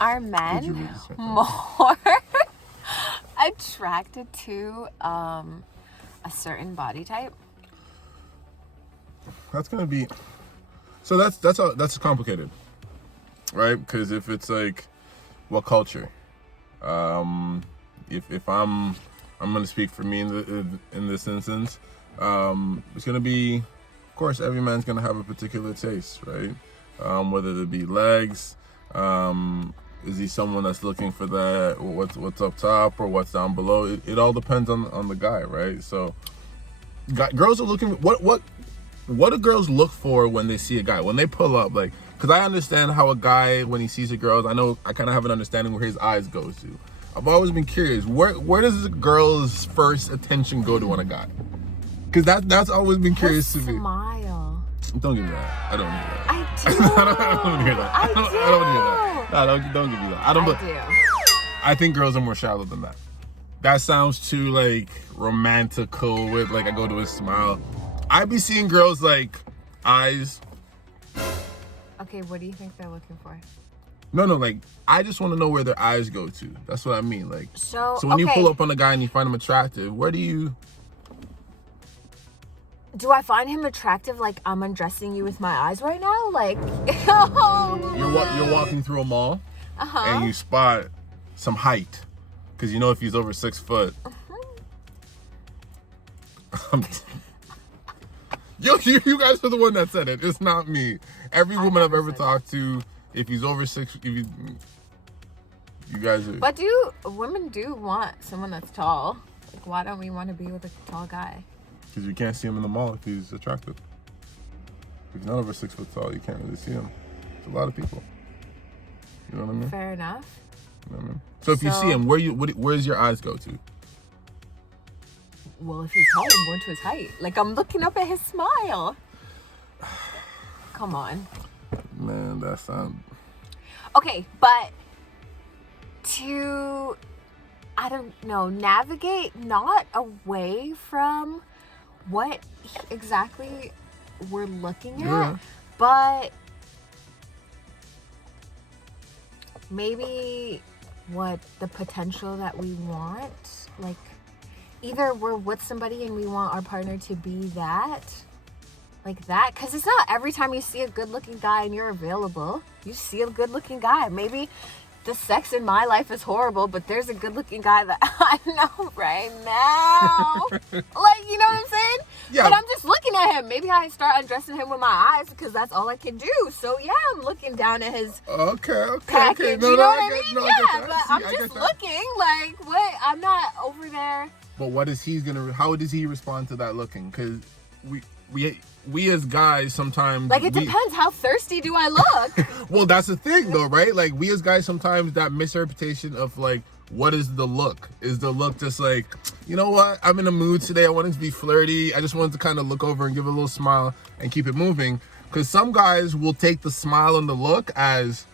Are Would you men read this right more attracted to a certain body type? That's gonna be. So that's complicated, right? Because if it's like, what culture? If I'm gonna speak for me in this instance. It's gonna be, of course, every man's gonna have a particular taste, right? Whether it be legs, is he someone that's looking for that, or what's up top or what's down below? It all depends on the guy, right? So, girls are looking. What do girls look for when they see a guy when they pull up? Like, because I understand how a guy, when he sees a girl, I kind of have an understanding where his eyes go to. I've always been curious, where does a girl's first attention go to on a guy? Because that's always been curious to me. Smile. Don't give me that. I don't need that. I do. I don't hear that. I I don't hear that. No, don't give me that. I do. I think girls are more shallow than that. That sounds too like romantical with like I go to a smile. I be seeing girls like eyes. Okay, what do you think they're looking for? No, like I just want to know where their eyes go to. That's what I mean. Like so when you pull up on a guy and you find him attractive, where do you? Do I find him attractive like I'm undressing you with my eyes right now? Like You're walking through a mall and you spot some height because you know if he's over 6 foot. You guys are the one that said it. It's not me. Every woman I've ever talked to, if he's over 6, you guys are. But women do want someone that's tall? Like, why don't we want to be with a tall guy? Because you can't see him in the mall if he's attractive. If he's not over 6 foot tall, you can't really see him. It's a lot of people. You know what I mean? Fair enough. You know what I mean? So if you see him, where's your eyes go to? Well, if he's tall, I'm going to his height. Like, I'm looking up at his smile. Come on. Man, that sounds... Okay, but to, I don't know, navigate not away from what exactly we're looking at, but maybe what the potential that we want. Like, either we're with somebody and we want our partner to be that, like that, because it's not every time you see a good looking guy and you're available, you see a good looking guy. Maybe the sex in my life is horrible, but there's a good looking guy that I know right now. Like, you know what I'm saying? Yeah. But I'm just looking at him. Maybe I start undressing him with my eyes because that's all I can do. So yeah, I'm looking down at his package. No, you know what I mean? No, yeah, but I'm just looking. Like, what? I'm not over there. But how does he respond to that looking? Because we as guys sometimes... Like, it depends. How thirsty do I look? Well, that's the thing, though, right? Like, we as guys sometimes, that misinterpretation of, like, what is the look? Is the look just like, you know what? I'm in a mood today. I wanted to be flirty. I just wanted to kind of look over and give a little smile and keep it moving. Because some guys will take the smile and the look as,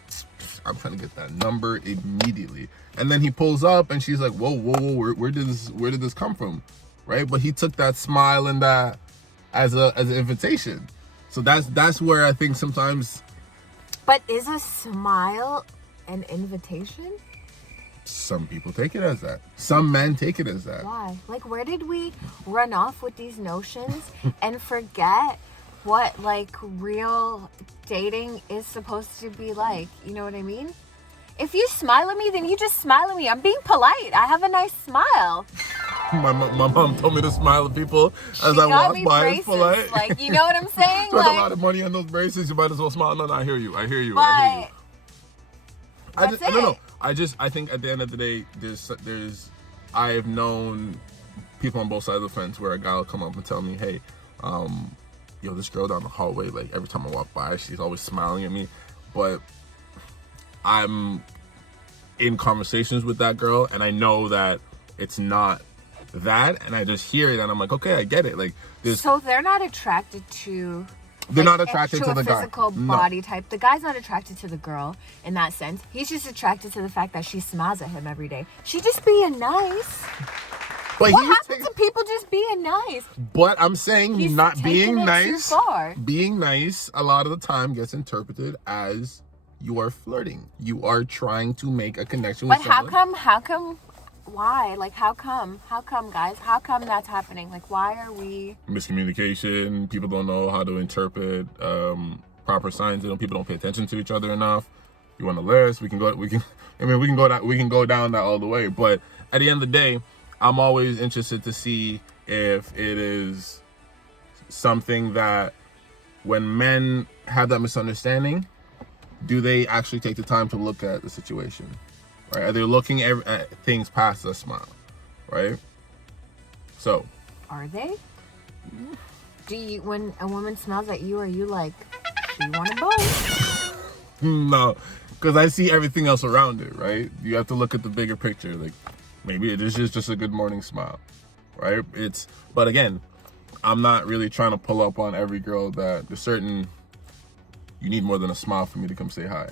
I'm trying to get that number immediately. And then he pulls up and she's like, whoa, where did this come from? Right? But he took that smile and that as an invitation. So that's where I think sometimes. But is a smile an invitation? Some people take it as that. Some men take it as that. Why? Like, where did we run off with these notions and forget what, like, real dating is supposed to be like? You know what I mean? If you smile at me, then you just smile at me. I'm being polite. I have a nice smile. My mom told me to smile at people as I walk by. It's polite. Like, you know what I'm saying? Spend a lot of money on those braces. You might as well smile. No, I hear you. I hear you. But I think at the end of the day, I have known people on both sides of the fence where a guy will come up and tell me, hey, this girl down the hallway, like every time I walk by, she's always smiling at me. But I'm in conversations with that girl and I know that it's not that, and I just hear it and I'm like, okay, I get it. Like, so they're not attracted to... They're not attracted to the guy. Physical body type. The guy's not attracted to the girl in that sense. He's just attracted to the fact that she smiles at him every day. She just being nice. But what happens to people just being nice? But I'm saying He's not being nice. Too far. Being nice a lot of the time gets interpreted as you are flirting. You are trying to make a connection But with someone. how come, why? Like, how come, guys? How come that's happening? Like, why are we... Miscommunication. People don't know how to interpret proper signs. People don't pay attention to each other enough. You want a list? We can go down that all the way. But at the end of the day, I'm always interested to see if it is something that when men have that misunderstanding, do they actually take the time to look at the situation, right? Are they looking at things past a smile, right? So, Are they? Do you, when a woman smiles at you, are you like, she want a bone? no, because I see everything else around it, right? You have to look at the bigger picture. Like, maybe it is just a good morning smile, right? But again, I'm not really trying to pull up on every girl that there's certain, you need more than a smile for me to come say hi.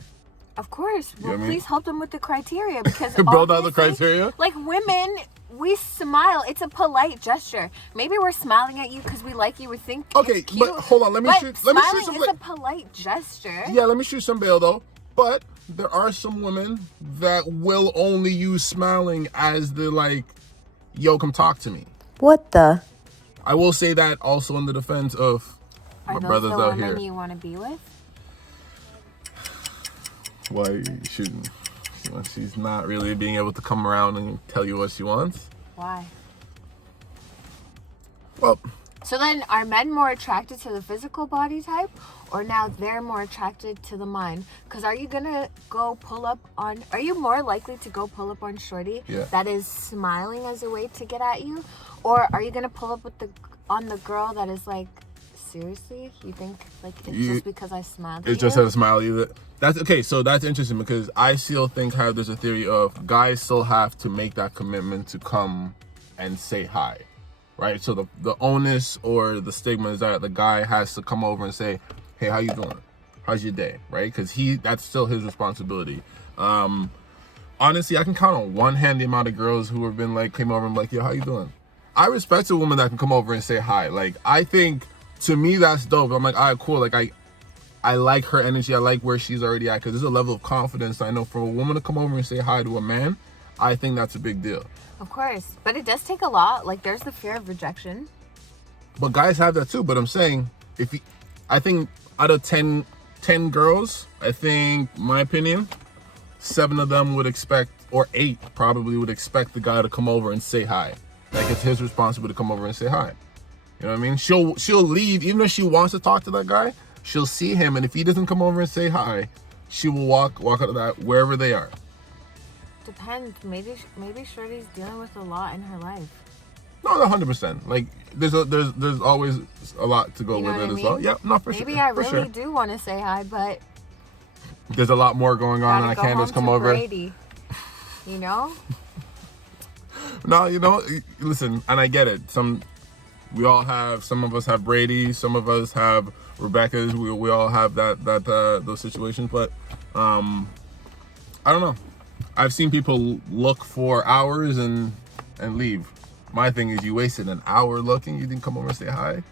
Of course. Well, You know what I mean? please help them with the criteria, because Build out the obviously, criteria? like, women, we smile. It's a polite gesture. Maybe we're smiling at you because we like you. We think Okay, it's cute. but hold on. Let me shoot smiling some. is a polite gesture. Yeah, let me shoot some bail though. But there are some women that will only use smiling as the like, yo, come talk to me. What the? I will say that also in the defense of my Are those brothers the out women here. you want to be with? Why you shouldn't? She's not really being able to come around and tell you what she wants. Why? Well, So then, are men more attracted to the physical body type, or now they're more attracted to the mind? Because are you gonna go pull up on? Are you more likely to go pull up on shorty that is smiling as a way to get at you, or are you gonna pull up with on the girl that is like, seriously, you think like it's just because I smiled at you? It just had a smile. That's okay. So that's interesting because I still think there's a theory of guys still have to make that commitment to come and say hi, right? So the onus or the stigma is that the guy has to come over and say, hey, how you doing? How's your day? Right? Because that's still his responsibility. Honestly, I can count on one hand the amount of girls who have been like, came over and like, yo, how you doing? I respect a woman that can come over and say hi. Like, I think to me that's dope. I'm like, all right, cool. Like I like her energy. I like where she's already at because there's a level of confidence. I know for a woman to come over and say hi to a man, I think that's a big deal. Of course, but it does take a lot. Like, there's the fear of rejection. But guys have that too. But I'm saying, I think out of 10 girls, I think, my opinion, 7 of them would expect, or 8 probably would expect the guy to come over and say hi. Like, it's his responsibility to come over and say hi. You know what I mean? She'll leave, even if she wants to talk to that guy, she'll see him, and if he doesn't come over and say hi, she will walk out of that wherever they are. Depends. Maybe Shorty's dealing with a lot in her life. No, 100%. Like, there's always a lot to go You know with what it I as mean? well. Yeah, no, for sure. Maybe I for really sure. do want to say hi, but There's a lot more going on, and I gotta can't go just home come to over. Brady. You know? No, listen, and I get it. Some of us have Brady, some of us have Rebecca's. We all have those situations, but I don't know. I've seen people look for hours and leave. My thing is, you wasted an hour looking. You didn't come over and say hi.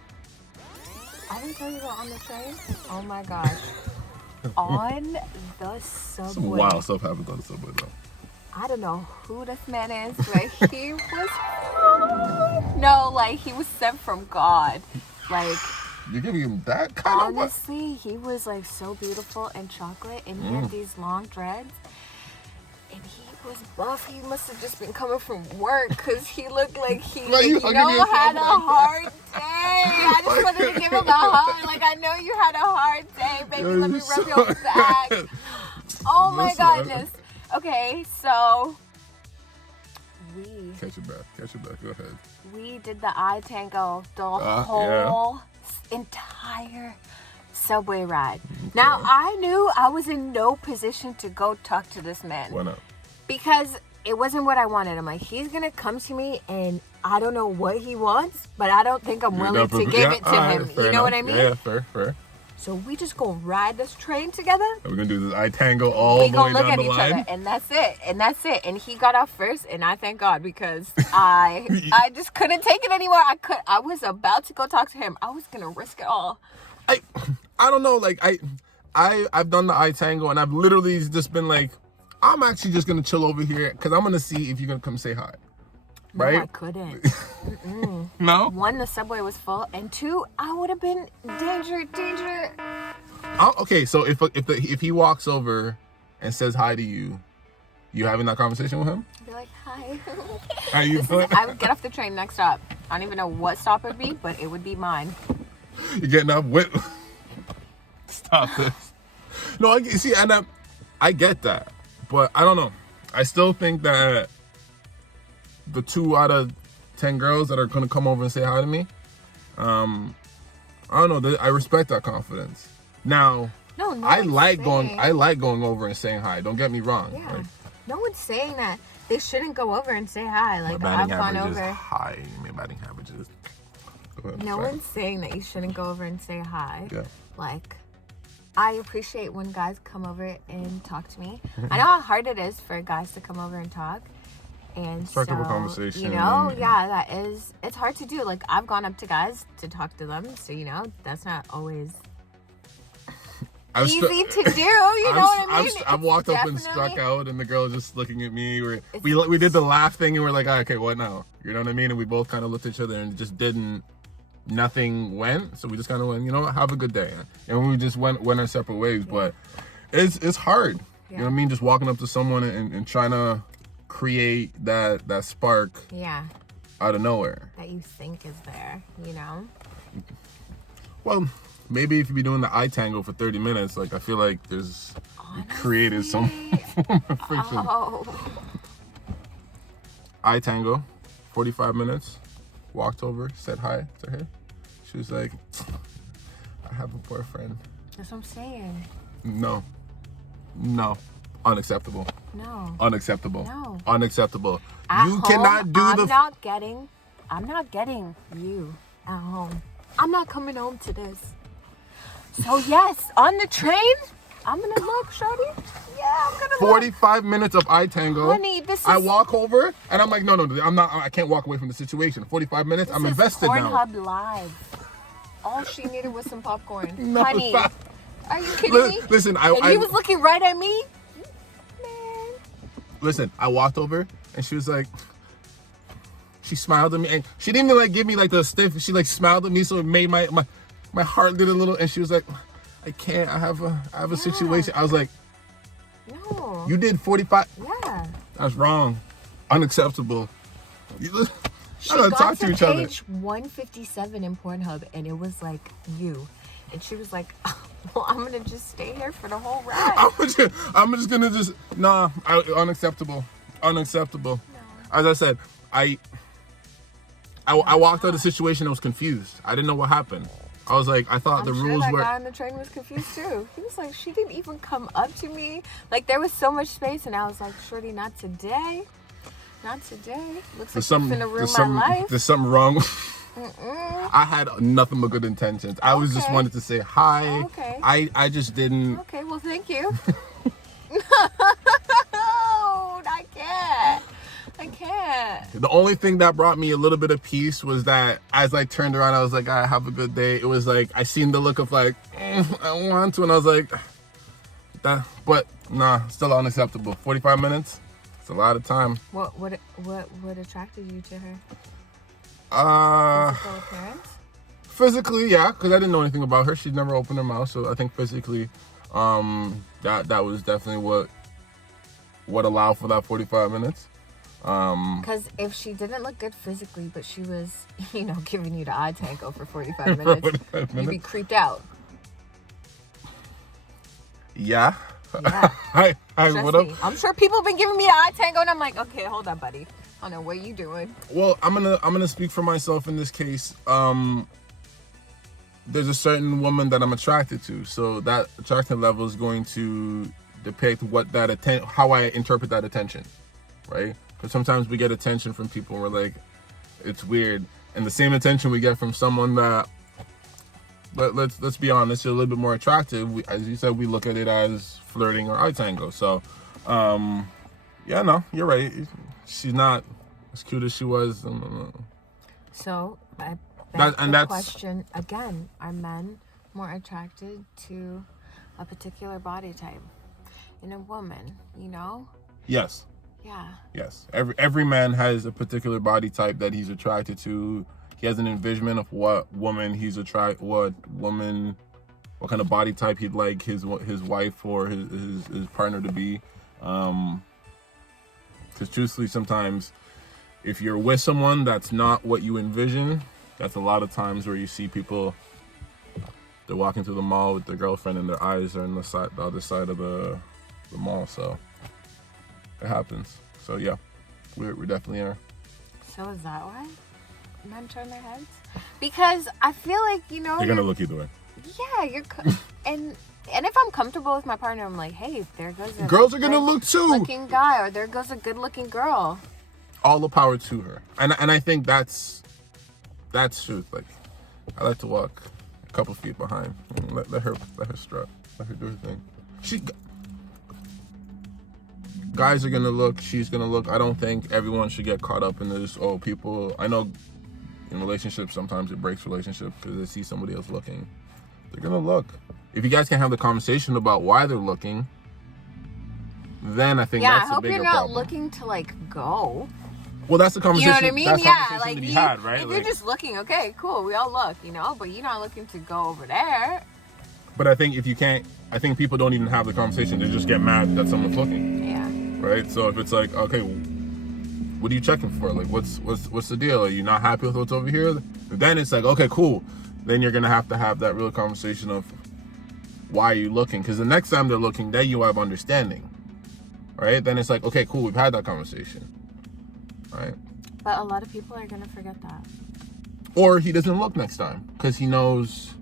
I didn't tell you about on the train. Oh my gosh. On the subway. Some wild stuff happens on the subway, though. I don't know who this man is, but he was sent from God. Like, You're giving him that kind honestly, he was like so beautiful and chocolate, and he had these long dreads, and he was buff. He must have just been coming from work because he looked like he Like, you hugging yourself had a like hard day. I just wanted to give him a hug. Like, I know you had a hard day, baby. Yo, Let me you're rub so- your back. Oh my Listen. goodness. Okay, so Catch your breath. Go ahead. we did the Eye Tango the Yeah. whole entire subway ride. Now, I knew I was in no position to go talk to this man. Why not? Because it wasn't what I wanted. I'm like, he's going to come to me and I don't know what he wants, but I don't think I'm willing to give it to him. You know what I mean? Yeah, fair. So we just go ride this train together. And we're going to do this Eye Tango all We the gonna way look down at the each line. other, and that's it. And he got off first, and I thank God because I just couldn't take it anymore. I was about to go talk to him. I was gonna risk it all. I don't know. Like, I've done the Eye Tango, and I've literally just been like, I'm actually just gonna chill over here because I'm gonna see if you're gonna come say hi. Right? No, I couldn't. No? One, the subway was full, and two, I would have been danger. Okay, so if he walks over and says hi to you, you having that conversation with him? I'd be like, hi. Are you I would get off the train next stop. I don't even know what stop it would be, but it would be mine. You're getting up with. Stop this. No, see, and I get that, but I don't know. I still think that the 2 out of 10 girls that are gonna come over and say hi to me, I don't know. I respect that confidence. Now, No, I like going over and saying hi. Don't get me wrong. Yeah. Like, No one's saying that they shouldn't go over and say hi. Like, my I've batting gone average is over. high. My batting average is. Go ahead, No sorry. one's saying that you shouldn't go over and say hi. Yeah. Like, I appreciate when guys come over and talk to me. I know how hard it is for guys to come over and talk. And Strike up a so, conversation. you know, yeah, it's hard to do. Like, I've gone up to guys to talk to them. So, you know, that's not always easy to do. You know what I mean? I've walked It's up and struck definitely- out, and the girl was just looking at me. We did the laugh thing, and we're like, okay, what now? You know what I mean? And we both kind of looked at each other, and just nothing went. So we just kind of went, you know what, have a good day, and we just went our separate ways. Yeah. But it's hard. Yeah. You know what I mean? Just walking up to someone and trying to create that spark Yeah, out of nowhere. that you think is there, you know? Well, maybe if you be doing the Eye Tango for 30 minutes, like I feel like you created some form of friction. Oh. Eye Tango, 45 minutes. Walked over, said hi to her. She was like, I have a boyfriend. That's what I'm saying. No. Unacceptable. No. Unacceptable. No. Unacceptable. At You home, cannot do I'm not getting you at home. I'm not coming home to this. So yes, on the train, I'm gonna look, shorty. Yeah, I'm gonna look. 45 minutes of Eye Tango. Honey, this is I walk over and I'm like, no, I'm not. I can't walk away from the situation. 45 minutes. I'm invested now. Pornhub Live. All she needed was some popcorn. No, Honey, stop. are you kidding me? Listen, And he was looking right at me. Man. Listen, I walked over and she was like, she smiled at me and she didn't even like give me like the stiff. She like smiled at me, so it made my heart did a little. And she was like, I can't. I have a situation. I was like, No. you did 45. Yeah. That's wrong. Unacceptable. She I gotta got talk to to each other. page 157 in Pornhub, and it was like you. And she was like, well, I'm going to just stay here for the whole ride. I'm just gonna unacceptable. Unacceptable. No. As I said, I walked out of the situation. I was confused. I didn't know what happened. I was like, I thought the I'm sure rules that were. guy on the train was confused too. He was like, she didn't even come up to me. Like, there was so much space, and I was like, shorty, not today. Not today. Looks like you're finna ruin my life. There's something wrong. I had nothing but good intentions. I was just Okay. wanted to say hi. Okay. I just didn't. Okay, well, thank you. No, I can't. I can't. The only thing that brought me a little bit of peace was that as I turned around, I was like, I have a good day. It was like, I seen the look of like, I want to. And I was like, that, but nah, still unacceptable. 45 minutes. It's a lot of time. What attracted you to her? Physical appearance? Physically, yeah, because I didn't know anything about her. She'd never opened her mouth. So I think physically, that was definitely what allowed for that 45 minutes. Because if she didn't look good physically, but she was, giving you the eye tango for 45 minutes, 45 you'd be minutes. creeped out. Yeah. Yeah. Hi, Trust what up? me. I'm sure people have been giving me the eye tango, and I'm like, okay, hold on, buddy. I don't know what you doing. Well, I'm gonna speak for myself in this case. There's a certain woman that I'm attracted to, so that attraction level is going to depict how I interpret that attention, right? Because sometimes we get attention from people and we're like, it's weird, and the same attention we get from someone that, let's be honest, is a little bit more attractive. As you said, we look at it as flirting or eye tango. So, yeah, no, you're right. She's not as cute as she was. So, That's question again: are men more attracted to a particular body type in a woman, you know? Yes. Yeah. Yes. Every man has a particular body type that he's attracted to. He has an envisionment of what woman he's what kind of body type he'd like his wife or his partner to be. Because truthfully, sometimes if you're with someone that's not what you envision, that's a lot of times where you see people, they're walking through the mall with their girlfriend and their eyes are on the other side of the mall. So it happens. So yeah, we definitely are. So is that why men turn their heads? Because I feel like, you know, They're gonna look either way. Yeah, and if I'm comfortable with my partner, I'm like, hey, there goes a girls are gonna look too. Looking guy, or there goes a good looking girl. All the power to her, and I think that's truth. Like, I like to walk a couple feet behind. Let her strut. Let her do her thing. Guys are gonna look. She's gonna look. I don't think everyone should get caught up in this. Oh, people. I know in relationships sometimes it breaks relationships because they see somebody else looking. They're gonna look. If you guys can have the conversation about why they're looking, then I think that's a bigger problem. Yeah, I hope you're not looking to like go. Well, that's the conversation. You know what I mean? That's Yeah, like that he had, right? If you're just looking, okay, cool, we all look, you know, but you're not looking to go over there. But I think if you can't, I think people don't even have the conversation. They just get mad that someone's looking. Yeah. Right. So if it's like, okay, what are you checking for? Like, what's the deal? Are you not happy with what's over here? Then it's like, okay, cool. Then you're gonna have to have that real conversation of why are you looking? Because the next time they're looking, then you have understanding, right? Then it's like, okay, cool, we've had that conversation, right? But a lot of people are gonna forget that. Or he doesn't look next time because he knows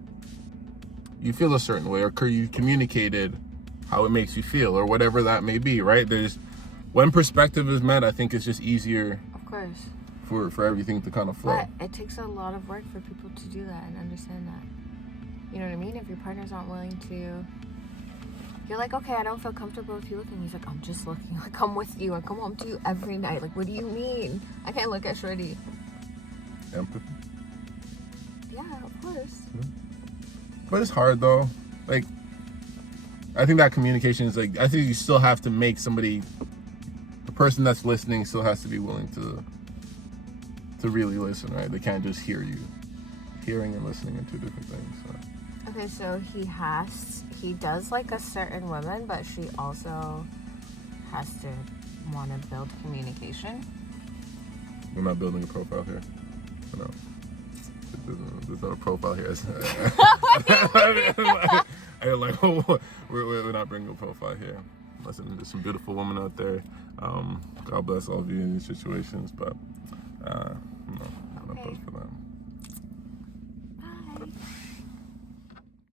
you feel a certain way, or you communicated how it makes you feel, or whatever that may be, right? When perspective is met, I think it's just easier. Of course. For everything to kind of flow. But it takes a lot of work for people to do that and understand that. You know what I mean? If your partner's not willing to, you're like, okay, I don't feel comfortable with you looking. He's like, I'm just looking. Like, I'm with you. I come home to you every night. Like, what do you mean? I can't look at Shorty. Empathy. Yeah, of course. But it's hard though. Like, I think that communication is like, I think you still have to make somebody, the person that's listening still has to be willing to really listen, right? They can't just hear you. Hearing and listening are two different things. So. Okay, so he does like a certain woman, but she also has to want to build communication. We're not building a profile here. No. There's not a profile here. We're not bringing a profile here. Listen, there's some beautiful women out there. God bless all of you in these situations, but